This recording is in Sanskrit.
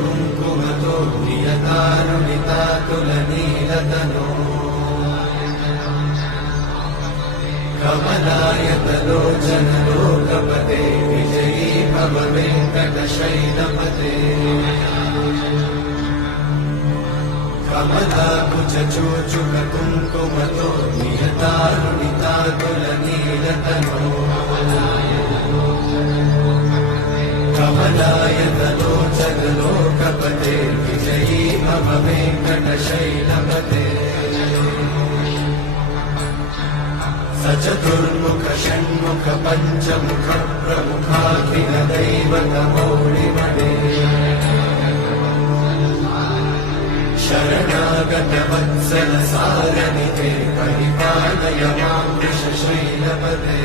कुङ्कुमतो नियतारुणितातुलनीलतनो कमलायतलोचनलोकपते विजयी भव वेङ्कटशैलपते कमलाकुचूचुककुङ्कुमतो नियतारुणितातुलनीलतनो कमलायतलोचनलोकपते विजयी भव वेङ्कटशैलपते सचतुर्मुख षण्मुख पञ्चमुख प्रमुखाखिल दैवतमौलिमणे शरणागत वत्सल सारनिधे परिपालय मां वृषशैलपते।